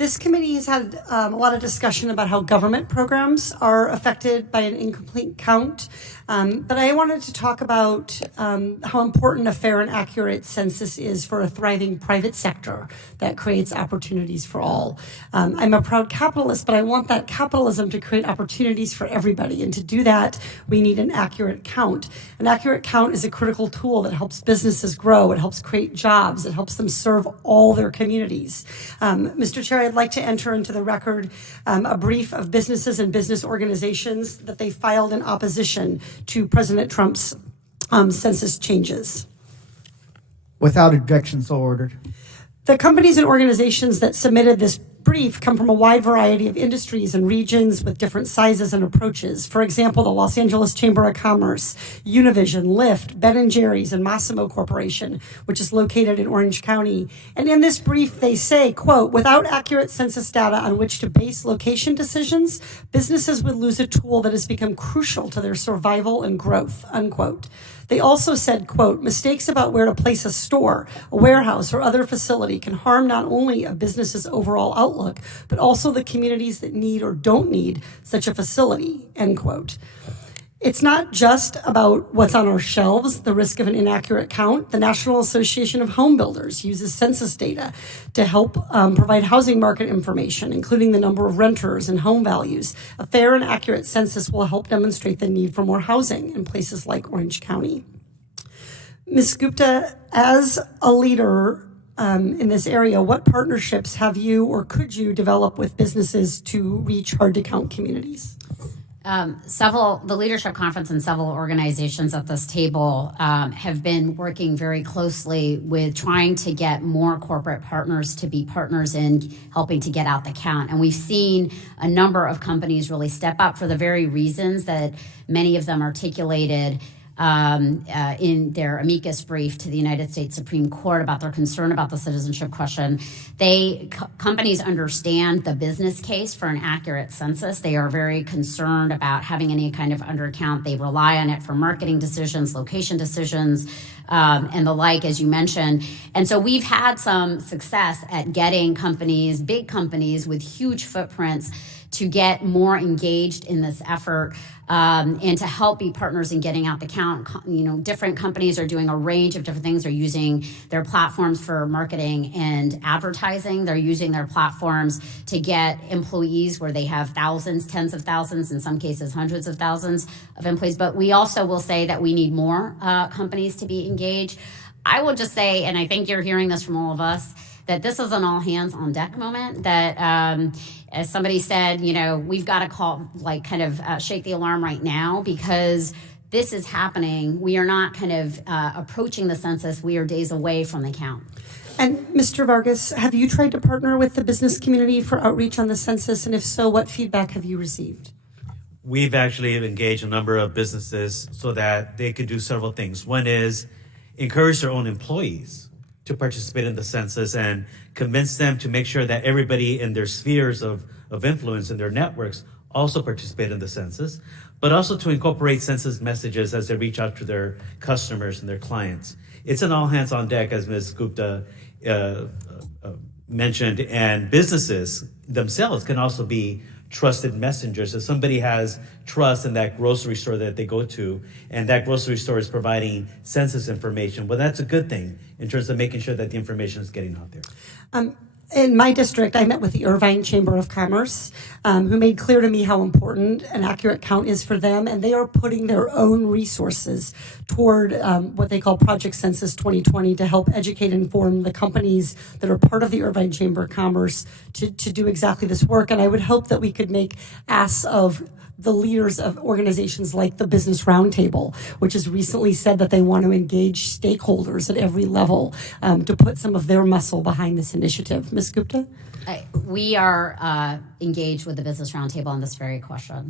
This committee has had a lot of discussion about how government programs are affected by an incomplete count. But I wanted to talk about how important a fair and accurate census is for a thriving private sector that creates opportunities for all. I'm a proud capitalist, but I want that capitalism to create opportunities for everybody. And to do that, we need an accurate count. An accurate count is a critical tool that helps businesses grow. It helps create jobs. It helps them serve all their communities. Mr. Chair, I'd like to enter into the record a brief of businesses and business organizations that they filed in opposition to President Trump's census changes. Without objection, so ordered. The companies and organizations that submitted this brief come from a wide variety of industries and regions with different sizes and approaches. For example, the Los Angeles Chamber of Commerce, Univision, Lyft, Ben & Jerry's, and Massimo Corporation, which is located in Orange County. And in this brief, they say, quote, without accurate census data on which to base location decisions, businesses would lose a tool that has become crucial to their survival and growth, unquote. They also said, quote, mistakes about where to place a store, a warehouse, or other facility can harm not only a business's overall outlook, but also the communities that need or don't need such a facility, end quote. It's not just about what's on our shelves, the risk of an inaccurate count. The National Association of Home Builders uses census data to help provide housing market information, including the number of renters and home values. A fair and accurate census will help demonstrate the need for more housing in places like Orange County. Ms. Gupta, as a leader in this area, what partnerships have you or could you develop with businesses to reach hard-to-count communities? The Leadership Conference and several organizations at this table have been working very closely with trying to get more corporate partners to be partners in helping to get out the count. And we've seen a number of companies really step up for the very reasons that many of them articulated in their amicus brief to the United States Supreme Court about their concern about the citizenship question. Companies understand the business case for an accurate census. They are very concerned about having any kind of undercount. They rely on it for marketing decisions, location decisions, and the like, as you mentioned. And so we've had some success at getting companies, big companies with huge footprints, to get more engaged in this effort and to help be partners in getting out the count. You know, different companies are doing a range of different things. They're using their platforms for marketing and advertising. They're using their platforms to get employees where they have thousands, tens of thousands, in some cases hundreds of thousands of employees. But we also will say that we need more companies to be engaged. I will just say, and I think you're hearing this from all of us, that this is an all hands on deck moment, that as somebody said, you know, we've got to call, like, kind of shake the alarm right now, because this is happening. We are not kind of approaching the census. We are days away from the count. And Mr. Vargas, have you tried to partner with the business community for outreach on the census? And if so, what feedback have you received? We've actually engaged a number of businesses so that they could do several things. One is encourage their own employees to participate in the census and convince them to make sure that everybody in their spheres of influence and their networks also participate in the census, but also to incorporate census messages as they reach out to their customers and their clients. It's an all hands on deck, as Ms. Gupta mentioned, and businesses themselves can also be trusted messengers. If somebody has trust in that grocery store that they go to, and that grocery store is providing census information, well, that's a good thing in terms of making sure that the information is getting out there. In my district, I met with the Irvine Chamber of Commerce, who made clear to me how important an accurate count is for them, and they are putting their own resources toward what they call Project Census 2020 to help educate and inform the companies that are part of the Irvine Chamber of Commerce to do exactly this work. And I would hope that we could make asks of the leaders of organizations like the Business Roundtable, which has recently said that they want to engage stakeholders at every level to put some of their muscle behind this initiative. Ms. Gupta? We are engaged with the Business Roundtable on this very question.